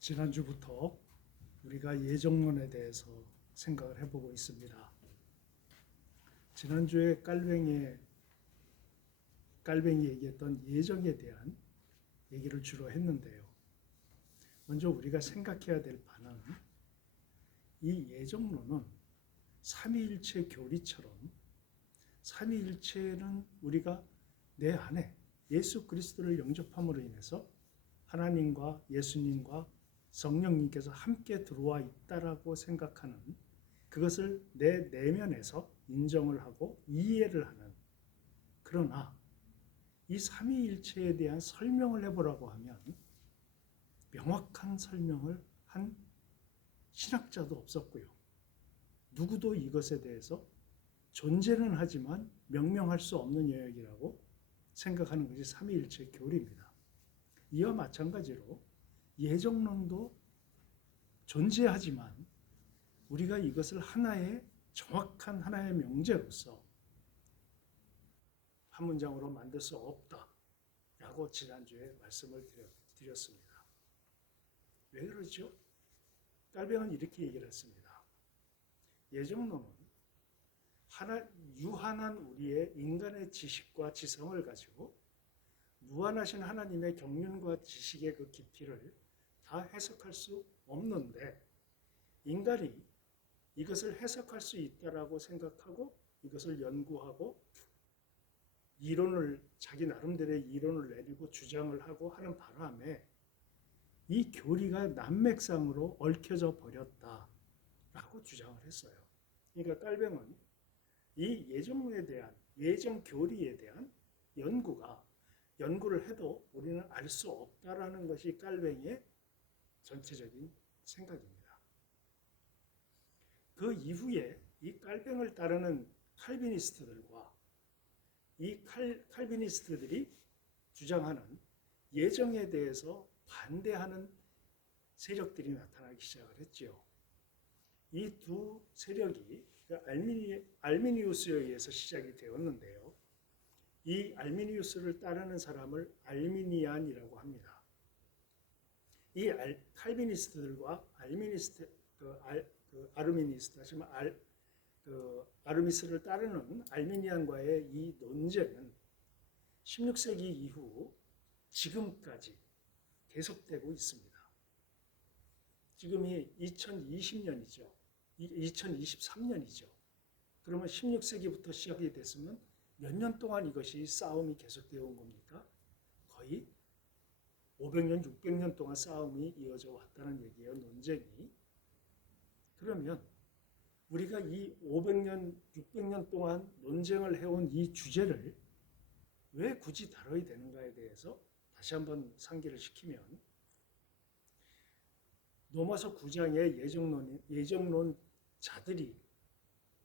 지난주부터 우리가 예정론에 대해서 생각을 해보고 있습니다. 지난주에 깔뱅이 얘기했던 예정에 대한 얘기를 주로 했는데요. 먼저 우리가 생각해야 될 바는 이 예정론은 삼위일체 교리처럼 삼위일체는 우리가 내 안에 예수 그리스도를 영접함으로 인해서 하나님과 예수님과 성령님께서 함께 들어와 있다라고 생각하는 그것을 내 내면에서 인정을 하고 이해를 하는, 그러나 이 삼위일체에 대한 설명을 해보라고 하면 명확한 설명을 한 신학자도 없었고요. 누구도 이것에 대해서 존재는 하지만 명명할 수 없는 영역이라고 생각하는 것이 삼위일체 교리입니다. 이와 마찬가지로 예정론도 존재하지만 우리가 이것을 정확한 하나의 명제로서 한 문장으로 만들 수 없다라고 지난주에 말씀을 드렸습니다. 왜 그러죠? 깔뱅은 이렇게 얘기를 했습니다. 예정론은 유한한 우리의 인간의 지식과 지성을 가지고 무한하신 하나님의 경륜과 지식의 그 깊이를 다 해석할 수 없는데, 인간이 이것을 해석할 수 있다라고 생각하고 이것을 연구하고 자기 나름대로의 이론을 내리고 주장을 하고 하는 바람에 이 교리가 난맥상으로 얽혀져 버렸다라고 주장을 했어요. 그러니까 깔뱅은 이 예정론에 대한, 예정 교리에 대한 연구를 해도 우리는 알 수 없다라는 것이 깔뱅의 전체적인 생각입니다. 그 이후에 이 깔뱅을 따르는 칼비니스트들과 이 칼비니스트들이 주장하는 예정에 대해서 반대하는 세력들이 나타나기 시작을 했죠. 이 두 세력이 알미니우스에 의해서 시작이 되었는데요. 이 알미니우스를 따르는 사람을 알미니안이라고 합니다. 이 칼비니스트들과 아르미스를 따르는 알미니안과의 이 논쟁은 16세기 이후 지금까지 계속되고 있습니다. 지금이 2020년이죠. 2023년이죠. 그러면 16세기부터 시작이 됐으면 몇 년 동안 이것이 싸움이 계속되어 온 겁니까? 거의 500년, 600년 동안 싸움이 이어져 왔다는 얘기예요, 논쟁이. 그러면 우리가 이 500년, 600년 동안 논쟁을 해온 이 주제를 왜 굳이 다뤄야 되는가에 대해서 다시 한번 상기를 시키면, 로마서 9장의 예정론자들이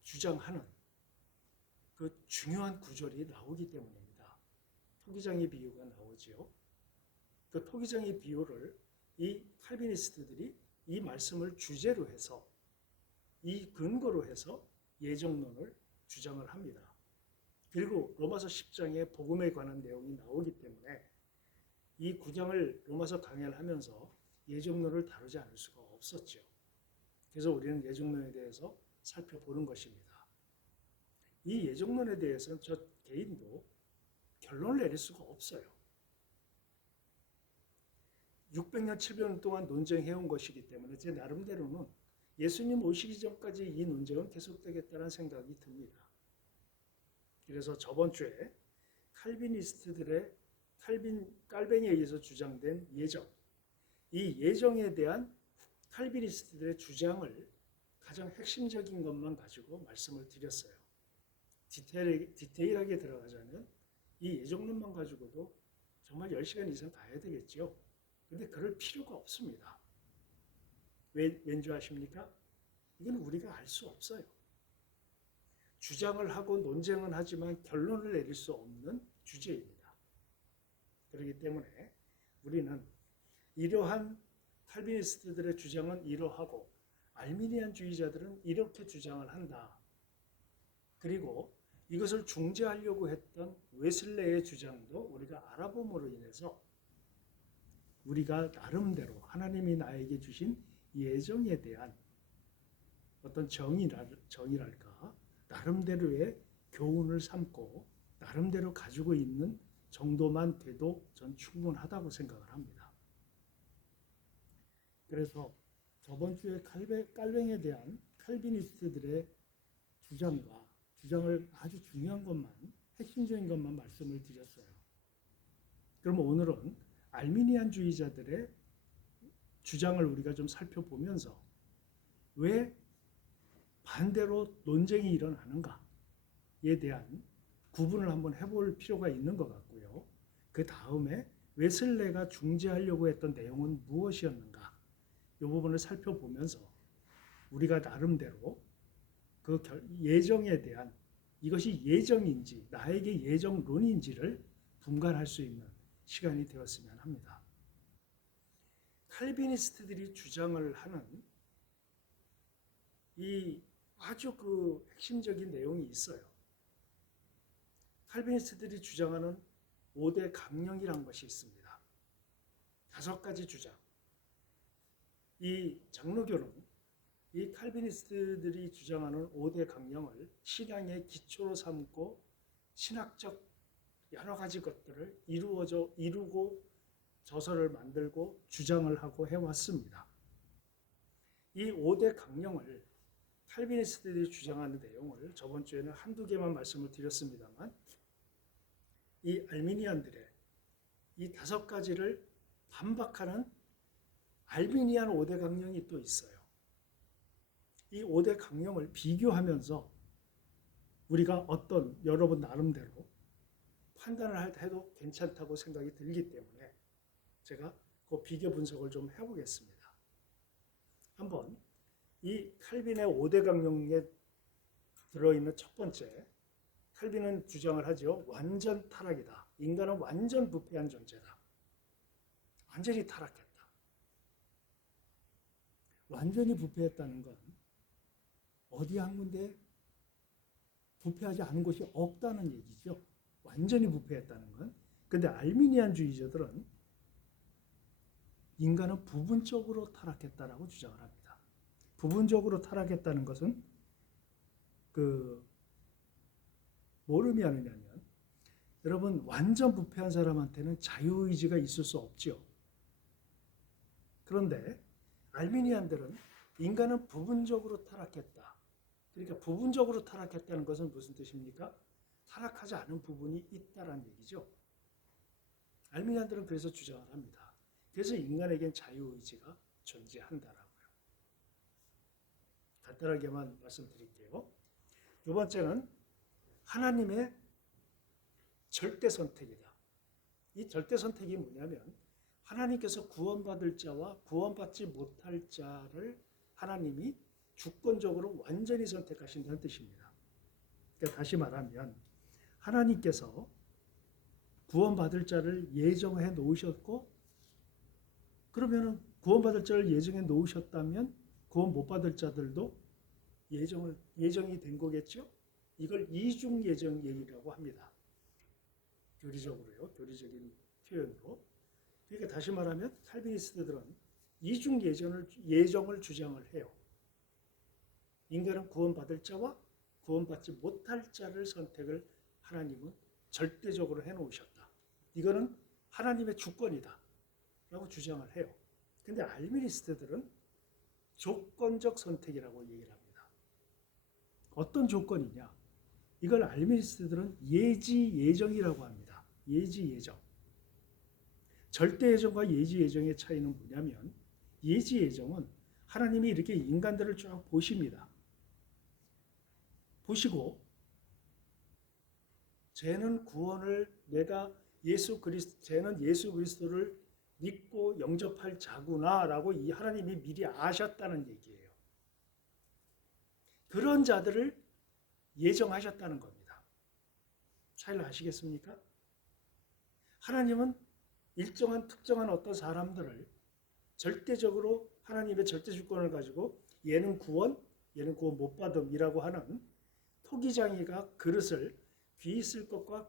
주장하는 그 중요한 구절이 나오기 때문입니다. 토기장의 비유가 나오지요. 그 토기장의 비유를 이 칼비니스트들이 이 말씀을 주제로 해서, 이 근거로 해서 예정론을 주장을 합니다. 그리고 로마서 10장에 복음에 관한 내용이 나오기 때문에 이 9장을 로마서 강해를 하면서 예정론을 다루지 않을 수가 없었죠. 그래서 우리는 예정론에 대해서 살펴보는 것입니다. 이 예정론에 대해서는 저 개인도 결론을 내릴 수가 없어요. 600년, 700년 동안 논쟁해온 것이기 때문에 제 나름대로는 예수님 오시기 전까지 이 논쟁은 계속되겠다는 생각이 듭니다. 그래서 저번 주에 칼비니스트들의 깔뱅이에 의해서 주장된 이 예정에 대한 칼비니스트들의 주장을 가장 핵심적인 것만 가지고 말씀을 드렸어요. 디테일하게 들어가자면 이 예정론만 가지고도 정말 10시간 이상 가야 되겠죠. 그런데 그럴 필요가 없습니다. 왠지 아십니까? 이건 우리가 알 수 없어요. 주장을 하고 논쟁은 하지만 결론을 내릴 수 없는 주제입니다. 그렇기 때문에 우리는 이러한 칼비니스트들의 주장은 이러하고 알미니안주의자들은 이렇게 주장을 한다. 그리고 이것을 중재하려고 했던 웨슬레의 주장도 우리가 알아봄으로 인해서 우리가 나름대로 하나님이 나에게 주신 예정에 대한 어떤 정의랄까 나름대로의 교훈을 삼고 나름대로 가지고 있는 정도만 돼도 전 충분하다고 생각을 합니다. 그래서 저번 주에 깔뱅에 대한 칼비니스트들의 주장을 아주 중요한 것만, 핵심적인 것만 말씀을 드렸어요. 그럼 오늘은 알미니안주의자들의 주장을 우리가 좀 살펴보면서 왜 반대로 논쟁이 일어나는가에 대한 구분을 한번 해볼 필요가 있는 것 같고요. 그 다음에 웨슬레가 중재하려고 했던 내용은 무엇이었는가 이 부분을 살펴보면서 우리가 나름대로 그 예정에 대한 이것이 예정인지 나에게 예정론인지를 분간할 수 있는 시간이 되었으면 합니다. 칼비니스트들이 주장을 하는 이 아주 그 핵심적인 내용이 있어요. 칼비니스트들이 주장하는 5대 강령이란 것이 있습니다. 5가지 주장. 이 장로교는 이 칼비니스트들이 주장하는 5대 강령을 신앙의 기초로 삼고 신학적 여러 가지 것들을 이루고 저서를 만들고 주장을 하고 해왔습니다. 이 5대 강령을 칼비니스트들이 주장하는 내용을 저번 주에는 한두 개만 말씀을 드렸습니다만 이 알미니안들의 이 5가지를 반박하는 알미니안 5대 강령이 또 있어요. 이 5대 강령을 비교하면서 우리가 여러분 나름대로 판단을 해도 괜찮다고 생각이 들기 때문에 제가 그 비교 분석을 좀 해보겠습니다. 한번 이 칼빈의 5대 강령에 들어있는 첫 번째, 칼빈은 주장을 하죠. 완전 타락이다. 인간은 완전 부패한 존재다. 완전히 타락했다. 완전히 부패했다는 건 어디 한 군데 부패하지 않은 곳이 없다는 얘기죠. 완전히 부패했다는 건. 근데 알미니안주의자들은 인간은 부분적으로 타락했다라고 주장을 합니다. 부분적으로 타락했다는 것은 뭘 의미하느냐면 여러분 완전 부패한 사람한테는 자유의지가 있을 수 없죠. 그런데 알미니안들은 인간은 부분적으로 타락했다. 그러니까 부분적으로 타락했다는 것은 무슨 뜻입니까? 타락하지 않은 부분이 있다라는 얘기죠. 알미니안들은 그래서 주장을 합니다. 그래서 인간에겐 자유의지가 존재한다라고요. 간단하게만 말씀드릴게요. 두 번째는 하나님의 절대 선택이다. 이 절대 선택이 뭐냐면 하나님께서 구원받을 자와 구원받지 못할 자를 하나님이 주권적으로 완전히 선택하신다는 뜻입니다. 그러니까 다시 말하면 하나님께서 구원받을 자를 예정해 놓으셨고 그러면 구원받을 자를 예정해 놓으셨다면 구원 못 받을 자들도 예정이 된 거겠죠? 이걸 이중 예정 얘기라고 합니다. 교리적으로요. 교리적인 표현으로. 그러니까 다시 말하면 칼비니스트들은 이중 예정을 주장을 해요. 인간은 구원받을 자와 구원받지 못할 자를 선택을 하나님은 절대적으로 해놓으셨다. 이거는 하나님의 주권이다 라고 주장을 해요. 근데 알미니스트들은 조건적 선택이라고 얘기를 합니다. 어떤 조건이냐? 이걸 알미니스트들은 예지예정이라고 합니다. 예지예정. 절대예정과 예지예정의 차이는 뭐냐면 예지예정은 하나님이 이렇게 인간들을 쭉 보십니다. 보시고 쟤는 쟤는 예수 그리스도를 믿고 영접할 자구나라고 이 하나님이 미리 아셨다는 얘기예요. 그런 자들을 예정하셨다는 겁니다. 차이를 아시겠습니까? 하나님은 일정한 특정한 어떤 사람들을 절대적으로 하나님의 절대 주권을 가지고 얘는 구원 못 받음이라고 하는 토기장이가 그릇을 귀 있을 것과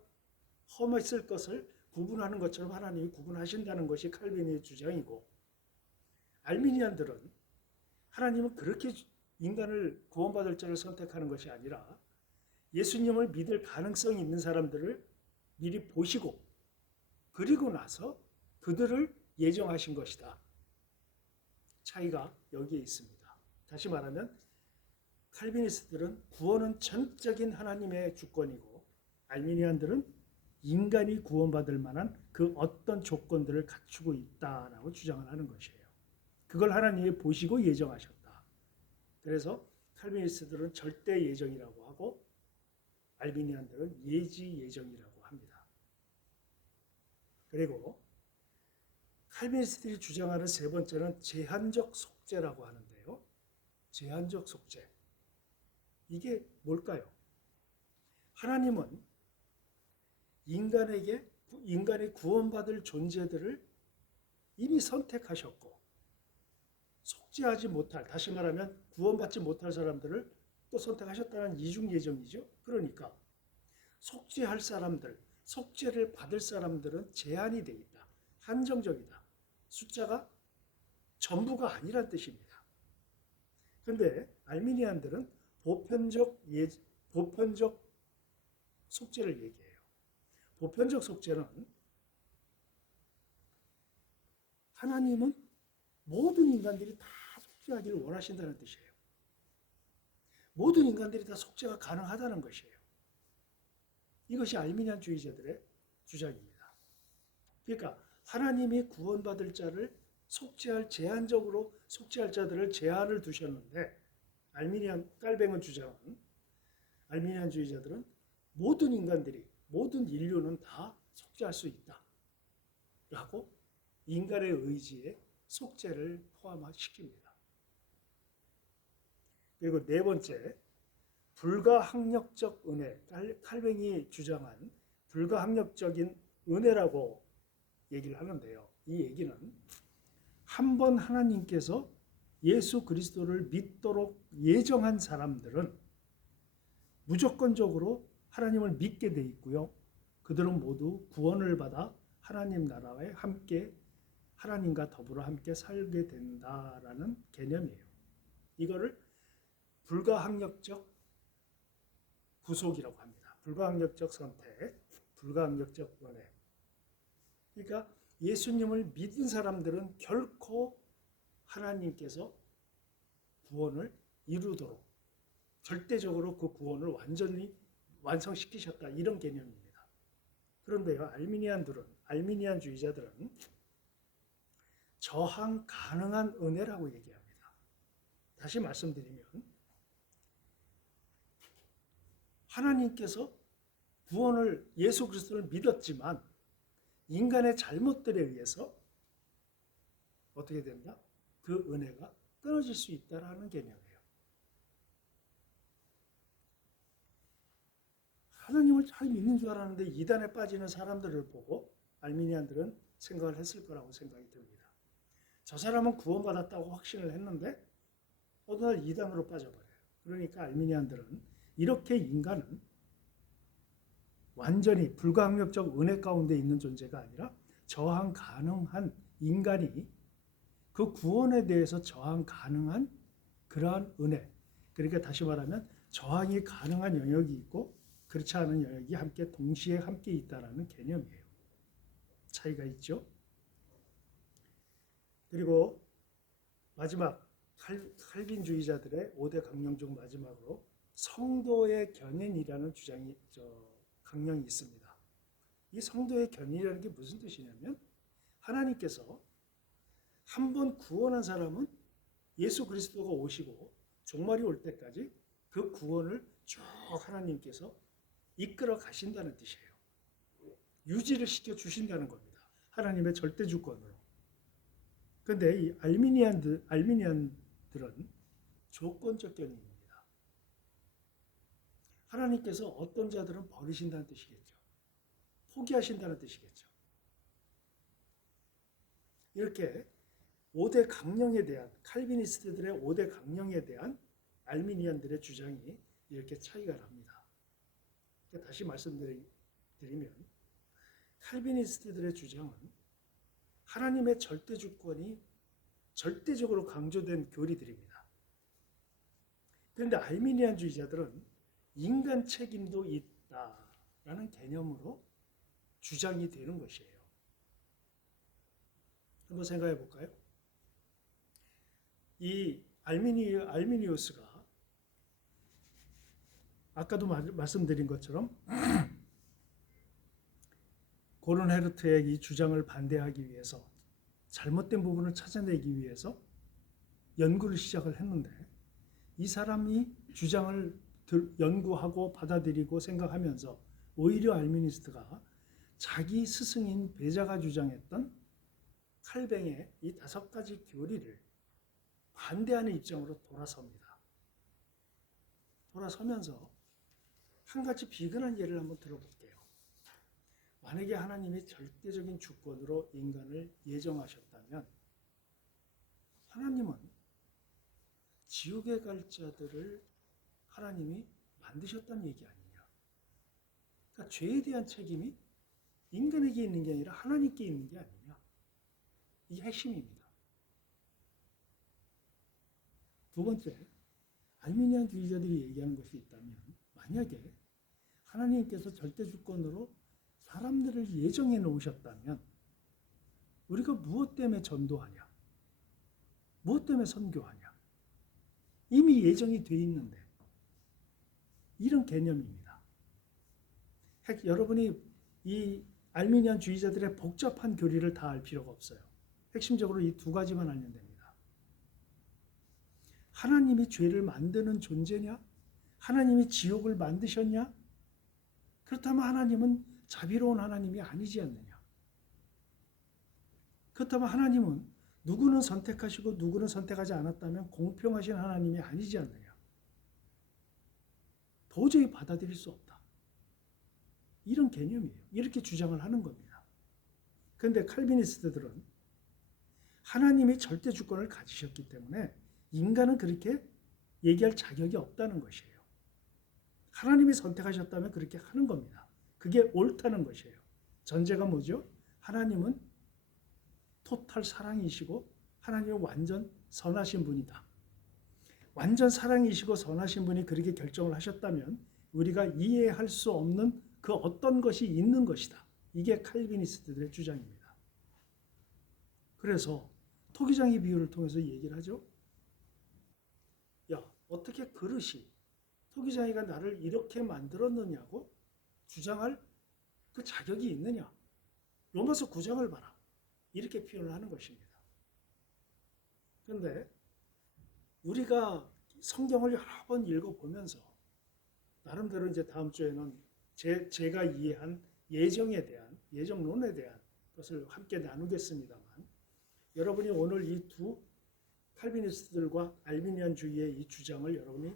험했을 것을 구분하는 것처럼 하나님이 구분하신다는 것이 칼빈의 주장이고, 알미니안들은 하나님은 그렇게 인간을 구원받을 자를 선택하는 것이 아니라 예수님을 믿을 가능성이 있는 사람들을 미리 보시고 그리고 나서 그들을 예정하신 것이다. 차이가 여기에 있습니다. 다시 말하면 칼비니스트들은 구원은 전적인 하나님의 주권이고, 알미니안들은 인간이 구원받을 만한 그 어떤 조건들을 갖추고 있다라고 주장을 하는 것이에요. 그걸 하나님이 보시고 예정하셨다. 그래서 칼비니스트들은 절대 예정이라고 하고, 알미니안들은 예지 예정이라고 합니다. 그리고 칼비니스트들이 주장하는 세 번째는 제한적 속죄라고 하는데요. 제한적 속죄. 이게 뭘까요? 하나님은 인간의 구원받을 존재들을 이미 선택하셨고, 속죄하지 못할, 다시 말하면 구원받지 못할 사람들을 또 선택하셨다는 이중 예정이죠. 그러니까 속죄할 사람들, 속죄를 받을 사람들은 제한이 돼 있다. 한정적이다. 숫자가 전부가 아니란 뜻입니다. 그런데 알미니안들은 보편적 속죄를 얘기해요. 보편적 속죄는 하나님은 모든 인간들이 다 속죄하기를 원하신다는 뜻이에요. 모든 인간들이 다 속죄가 가능하다는 것이에요. 이것이 알미니안주의자들의 주장입니다. 그러니까 하나님이 구원받을 자를 제한적으로 속죄할 자들을 제한을 두셨는데, 깔뱅은 주장은 알미니안주의자들은 모든 인간들이, 모든 인류는 다 속죄할 수 있다 라고 인간의 의지에 속죄를 포함시킵니다. 그리고 네 번째, 불가항력적 은혜. 칼뱅이 주장한 불가항력적인 은혜라고 얘기를 하는데요. 이 얘기는 한 번 하나님께서 예수 그리스도를 믿도록 예정한 사람들은 무조건적으로 하나님을 믿게 돼 있고요. 그들은 모두 구원을 받아 하나님 나라에 함께, 하나님과 더불어 함께 살게 된다라는 개념이에요. 이거를 불가항력적 구속이라고 합니다. 불가항력적 선택, 불가항력적 은혜. 그러니까 예수님을 믿은 사람들은 결코 하나님께서 구원을 이루도록 절대적으로 그 구원을 완전히 완성시키셨다, 이런 개념입니다. 그런데요, 알미니안주의자들은 저항 가능한 은혜라고 얘기합니다. 다시 말씀드리면 하나님께서 구원을, 예수 그리스도를 믿었지만 인간의 잘못들에 의해서 어떻게 된다? 그 은혜가 끊어질 수 있다라는 개념이에요. 하나님을 잘 믿는 줄 알았는데 이단에 빠지는 사람들을 보고 알미니안들은 생각을 했을 거라고 생각이 듭니다. 저 사람은 구원받았다고 확신을 했는데 어느 날 이단으로 빠져버려요. 그러니까 알미니안들은 이렇게 인간은 완전히 불가항력적 은혜 가운데 있는 존재가 아니라 저항 가능한 인간이 그 구원에 대해서 저항 가능한 그러한 은혜. 그러니까 다시 말하면 저항이 가능한 영역이 있고 그렇지 않은 영역이 동시에 함께 있다라는 개념이에요. 차이가 있죠. 그리고 마지막 칼빈주의자들의 5대 강령 중 마지막으로 성도의 견인이라는 강령이 있습니다. 이 성도의 견인이라는 게 무슨 뜻이냐면, 하나님께서 한 번 구원한 사람은 예수 그리스도가 오시고 종말이 올 때까지 그 구원을 쭉 하나님께서 이끌어 가신다는 뜻이에요. 유지를 시켜 주신다는 겁니다. 하나님의 절대 주권으로. 그런데 이 알미니안들은 조건적 견인입니다. 하나님께서 어떤 자들은 버리신다는 뜻이겠죠. 포기하신다는 뜻이겠죠. 이렇게 5대 강령에 대한, 칼비니스트들의 5대 강령에 대한 알미니안들의 주장이 이렇게 차이가 납니다. 다시 말씀드리면 칼비니스트들의 주장은 하나님의 절대 주권이 절대적으로 강조된 교리들입니다. 그런데 알미니안주의자들은 인간 책임도 있다라는 개념으로 주장이 되는 것이에요. 한번 생각해 볼까요? 이 알미니우스가 아까도 말씀드린 것처럼 고른헤르트의 이 주장을 반대하기 위해서, 잘못된 부분을 찾아내기 위해서 연구를 시작을 했는데, 이 사람이 주장을 연구하고 받아들이고 생각하면서 오히려 알미니스트가 자기 스승인 베자가 주장했던 칼뱅의 이 5가지 교리를 반대하는 입장으로 돌아섭니다. 돌아서면서 한 가지 비근한 예를 한번 들어볼게요. 만약에 하나님이 절대적인 주권으로 인간을 예정하셨다면 하나님은 지옥에 갈 자들을 하나님이 만드셨다는 얘기 아니냐. 그러니까 죄에 대한 책임이 인간에게 있는 게 아니라 하나님께 있는 게 아니냐. 이게 핵심입니다. 두 번째, 알미니안 주의자들이 얘기하는 것이 있다면, 만약에 하나님께서 절대 주권으로 사람들을 예정해 놓으셨다면 우리가 무엇 때문에 전도하냐? 무엇 때문에 선교하냐? 이미 예정이 돼 있는데, 이런 개념입니다. 여러분이 이 알미니안 주의자들의 복잡한 교리를 다 알 필요가 없어요. 핵심적으로 이 2가지만 알면 됩니다. 하나님이 죄를 만드는 존재냐? 하나님이 지옥을 만드셨냐? 그렇다면 하나님은 자비로운 하나님이 아니지 않느냐? 그렇다면 하나님은 누구는 선택하시고 누구는 선택하지 않았다면 공평하신 하나님이 아니지 않느냐? 도저히 받아들일 수 없다. 이런 개념이에요. 이렇게 주장을 하는 겁니다. 그런데 칼비니스트들은 하나님이 절대 주권을 가지셨기 때문에 인간은 그렇게 얘기할 자격이 없다는 것이에요. 하나님이 선택하셨다면 그렇게 하는 겁니다. 그게 옳다는 것이에요. 전제가 뭐죠? 하나님은 토탈 사랑이시고 하나님은 완전 선하신 분이다. 완전 사랑이시고 선하신 분이 그렇게 결정을 하셨다면 우리가 이해할 수 없는 그 어떤 것이 있는 것이다. 이게 칼비니스트들의 주장입니다. 그래서 토기장의 비유를 통해서 얘기를 하죠. 야, 어떻게 그릇이 토기장이가 나를 이렇게 만들었느냐고 주장할 그 자격이 있느냐? 로마서 9장을 봐라. 이렇게 표현을 하는 것입니다. 그런데 우리가 성경을 여러 번 읽어보면서 나름대로 이제 다음 주에는 제가 이해한 예정론에 대한 것을 함께 나누겠습니다만, 여러분이 오늘 이 2 칼비니스트들과 알미니안주의의 이 주장을 여러분이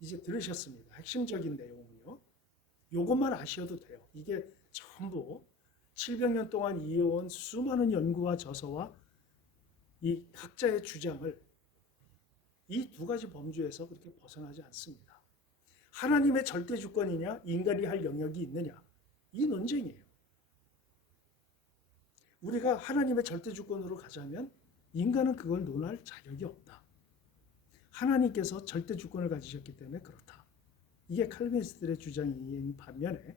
이제 들으셨습니다. 핵심적인 내용은요. 이것만 아셔도 돼요. 이게 전부 700년 동안 이어온 수많은 연구와 저서와 이 각자의 주장을 이 2가지 범주에서 그렇게 벗어나지 않습니다. 하나님의 절대 주권이냐, 인간이 할 영역이 있느냐, 이 논쟁이에요. 우리가 하나님의 절대 주권으로 가자면 인간은 그걸 논할 자격이 없다. 하나님께서 절대 주권을 가지셨기 때문에 그렇다. 이게 칼비니스트들의 주장인 반면에,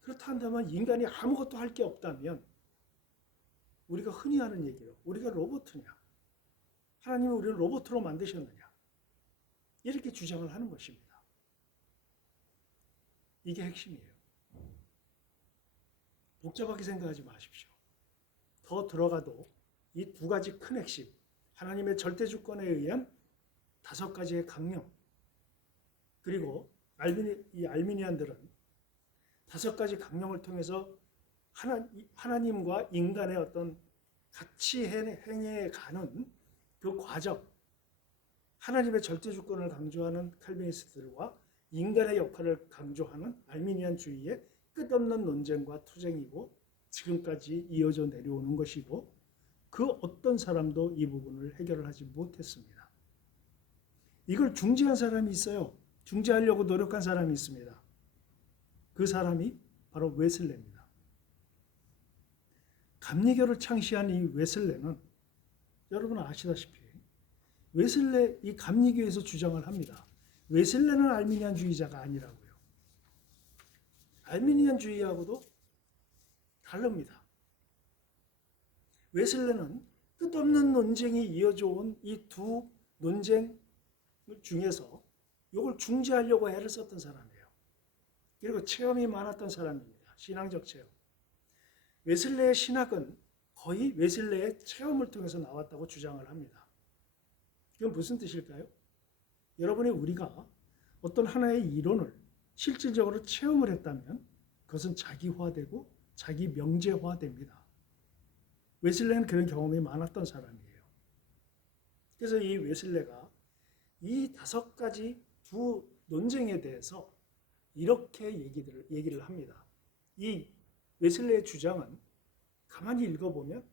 그렇다 한다면 인간이 아무것도 할 게 없다면 우리가 흔히 하는 얘기로 우리가 로봇이냐, 하나님은 우리를 로봇으로 만드셨느냐, 이렇게 주장을 하는 것입니다. 이게 핵심이에요. 복잡하게 생각하지 마십시오. 더 들어가도 이 2가지 큰 핵심, 하나님의 절대 주권에 의한 5가지의 강령, 그리고 이 알미니안들은 5가지 강령을 통해서 하나님과 인간의 어떤 같이 행해 가는 그 과정, 하나님의 절대 주권을 강조하는 칼비니스트들과 인간의 역할을 강조하는 알미니안주의의 끝없는 논쟁과 투쟁이고 지금까지 이어져 내려오는 것이고, 그 어떤 사람도 이 부분을 해결을 하지 못했습니다. 이걸 중재한 사람이 있어요. 중재하려고 노력한 사람이 있습니다. 그 사람이 바로 웨슬레입니다. 감리교를 창시한 이 웨슬레는 여러분은 아시다시피 웨슬레 이 감리교에서 주장을 합니다. 웨슬레는 알미니안주의자가 아니라고요. 알미니안주의하고도 다릅니다. 웨슬레는 끝없는 논쟁이 이어져 온 이 두 논쟁 중에서 이걸 중재하려고 애를 썼던 사람이에요. 그리고 체험이 많았던 사람입니다. 신앙적 체험. 웨슬레의 신학은 거의 웨슬레의 체험을 통해서 나왔다고 주장을 합니다. 이건 무슨 뜻일까요? 여러분이 우리가 어떤 하나의 이론을 실질적으로 체험을 했다면 그것은 자기화되고 자기 명제화됩니다. 웨슬레는 그런 경험이 많았던 사람이에요. 그래서 이 웨슬레가 이 5가지 두 논쟁에 대해서 이렇게 얘기를 합니다. 이 웨슬레의 주장은 가만히 읽어보면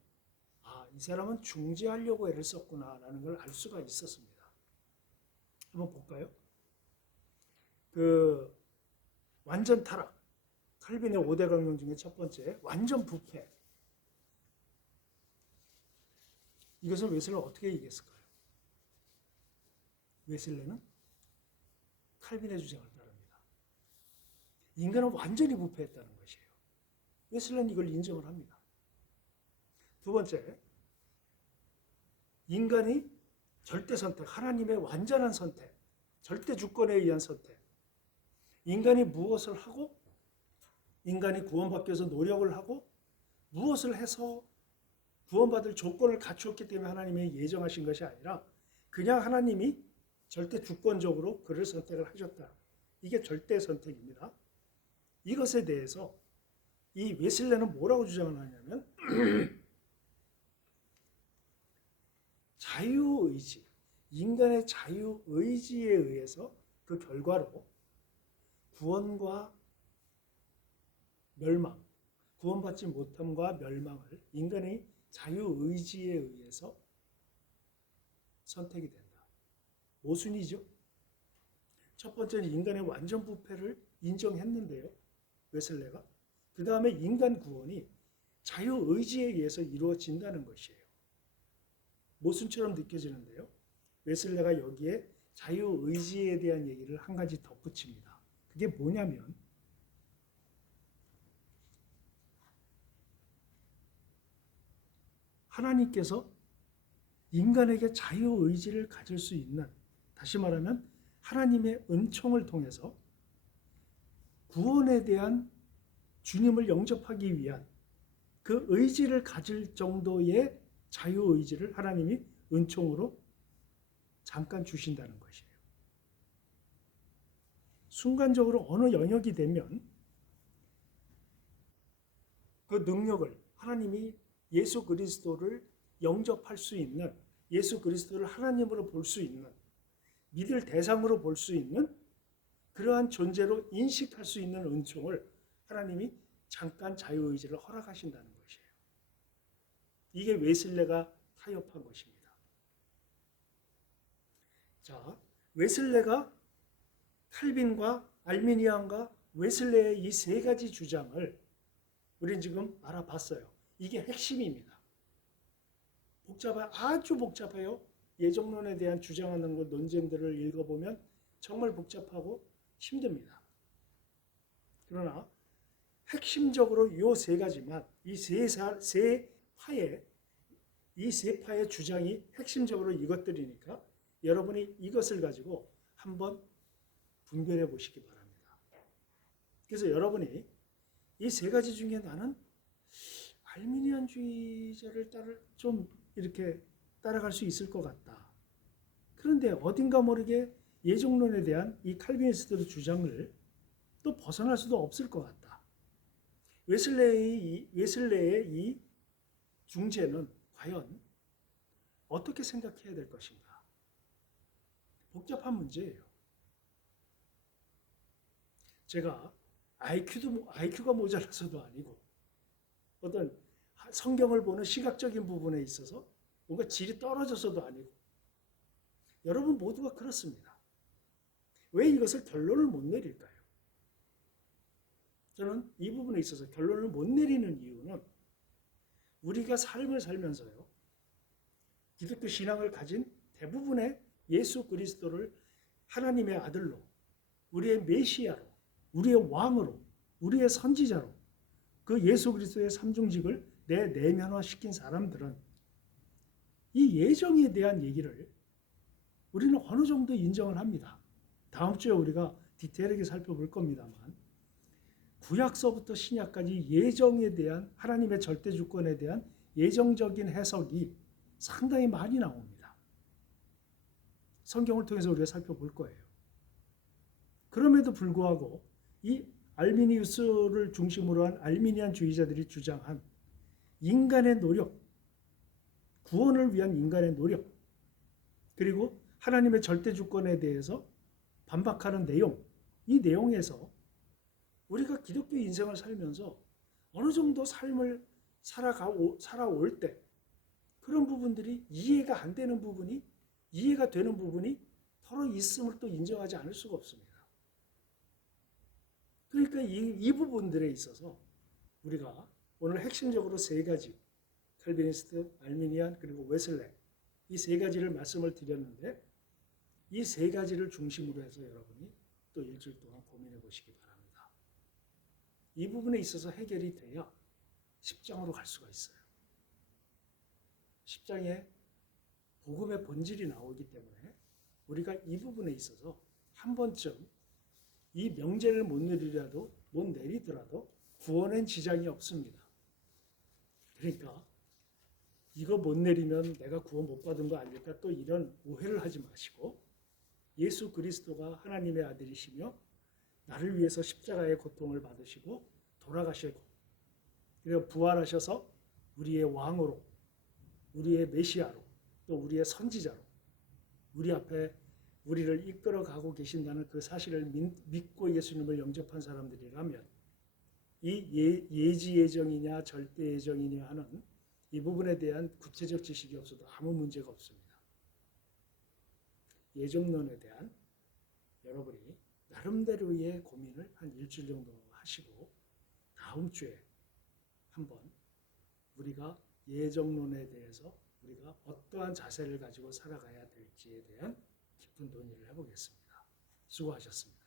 이 사람은 중재하려고 애를 썼구나라는 걸 알 수가 있었습니다. 한번 볼까요? 완전 타락, 칼빈의 5대 강령 중에 첫 번째, 완전 부패. 이것을 웨슬레가 어떻게 얘기했을까요? 웨슬레는 칼빈의 주장을 따릅니다. 인간은 완전히 부패했다는 것이에요. 웨슬레는 이걸 인정을 합니다. 두 번째, 인간이 절대 선택, 하나님의 완전한 선택, 절대 주권에 의한 선택. 인간이 무엇을 하고, 인간이 구원받기 위해서 노력을 하고, 무엇을 해서 구원받을 조건을 갖추었기 때문에 하나님이 예정하신 것이 아니라 그냥 하나님이 절대 주권적으로 그를 선택을 하셨다. 이게 절대 선택입니다. 이것에 대해서 이 웨슬레는 뭐라고 주장을 하냐면 자유의지, 인간의 자유의지에 의해서 그 결과로 구원과 멸망, 구원받지 못함과 멸망을 인간의 자유의지에 의해서 선택이 된다. 모순이죠. 첫 번째는 인간의 완전 부패를 인정했는데요. 웨슬레가. 그 다음에 인간 구원이 자유의지에 의해서 이루어진다는 것이에요. 모순처럼 느껴지는데요. 웨슬레가 여기에 자유의지에 대한 얘기를 한 가지 덧붙입니다. 그게 뭐냐면 하나님께서 인간에게 자유의지를 가질 수 있는, 다시 말하면 하나님의 은총을 통해서 구원에 대한 주님을 영접하기 위한 그 의지를 가질 정도의 자유의지를 하나님이 은총으로 잠깐 주신다는 것이에요. 순간적으로 어느 영역이 되면 그 능력을 하나님이 예수 그리스도를 영접할 수 있는, 예수 그리스도를 하나님으로 볼 수 있는, 믿을 대상으로 볼 수 있는 그러한 존재로 인식할 수 있는 은총을 하나님이 잠깐 자유의지를 허락하신다는 것이에요. 이게 웨슬레가 타협한 것입니다. 자, 웨슬레가 칼빈과 알미니안과 웨슬레의 이 3가지 주장을 우리는 지금 알아봤어요. 이게 핵심입니다. 복잡해요. 아주 복잡해요. 예정론에 대한 주장하는 것, 논쟁들을 읽어보면 정말 복잡하고 힘듭니다. 그러나 핵심적으로 이 3가지만, 이 세 파의 주장이 핵심적으로 이것들이니까 여러분이 이것을 가지고 한번 분별해 보시기 바랍니다. 그래서 여러분이 이 3가지 중에 나는 알미니안주의자를 좀 이렇게 따라갈 수 있을 것 같다. 그런데 어딘가 모르게 예정론에 대한 이 칼비니스트의 주장을 또 벗어날 수도 없을 것 같다. 웨슬레의 이 중재는 과연 어떻게 생각해야 될 것인가? 복잡한 문제예요. 제가 IQ가 모자라서도 아니고 어떤 성경을 보는 시각적인 부분에 있어서 뭔가 질이 떨어져서도 아니고 여러분 모두가 그렇습니다. 왜 이것을 결론을 못 내릴까요? 저는 이 부분에 있어서 결론을 못 내리는 이유는 우리가 삶을 살면서요, 기독교 신앙을 가진 대부분의 예수 그리스도를 하나님의 아들로, 우리의 메시아로, 우리의 왕으로, 우리의 선지자로 그 예수 그리스도의 삼중직을 내면화시킨 사람들은 이 예정에 대한 얘기를 우리는 어느 정도 인정을 합니다. 다음 주에 우리가 디테일하게 살펴볼 겁니다만, 구약서부터 신약까지 예정에 대한, 하나님의 절대 주권에 대한 예정적인 해석이 상당히 많이 나옵니다. 성경을 통해서 우리가 살펴볼 거예요. 그럼에도 불구하고 이 알미니우스를 중심으로 한 알미니안주의자들이 주장한 인간의 노력, 구원을 위한 인간의 노력, 그리고 하나님의 절대 주권에 대해서 반박하는 내용, 이 내용에서 우리가 기독교 인생을 살면서 어느 정도 삶을 살아올 때 그런 부분들이 이해가 안 되는 부분이, 이해가 되는 부분이 서로 있음을 또 인정하지 않을 수가 없습니다. 그러니까 이 부분들에 있어서 우리가 오늘 핵심적으로 세 가지, 칼비니스트, 알미니안, 그리고 웨슬레, 이 세 가지를 말씀을 드렸는데, 이 세 가지를 중심으로 해서 여러분이 또 일주일 동안 고민해 보시기 바랍니다. 이 부분에 있어서 해결이 돼야 10장으로 갈 수가 있어요. 10장에 복음의 본질이 나오기 때문에 우리가 이 부분에 있어서 한 번쯤 이 명제를 못 내리더라도 구원엔 지장이 없습니다. 그러니까 이거 못 내리면 내가 구원 못 받은 거 아닐까, 또 이런 오해를 하지 마시고, 예수 그리스도가 하나님의 아들이시며 나를 위해서 십자가의 고통을 받으시고 돌아가시고, 그리고 부활하셔서 우리의 왕으로, 우리의 메시아로, 또 우리의 선지자로 우리 앞에 우리를 이끌어가고 계신다는 그 사실을 믿고 예수님을 영접한 사람들이라면 이 예지 예정이냐 절대 예정이냐 하는 이 부분에 대한 구체적 지식이 없어도 아무 문제가 없습니다. 예정론에 대한 여러분이 나름대로의 고민을 한 일주일 정도 하시고, 다음 주에 한번 우리가 예정론에 대해서 우리가 어떠한 자세를 가지고 살아가야 될지에 대한 깊은 논의를 해보겠습니다. 수고하셨습니다.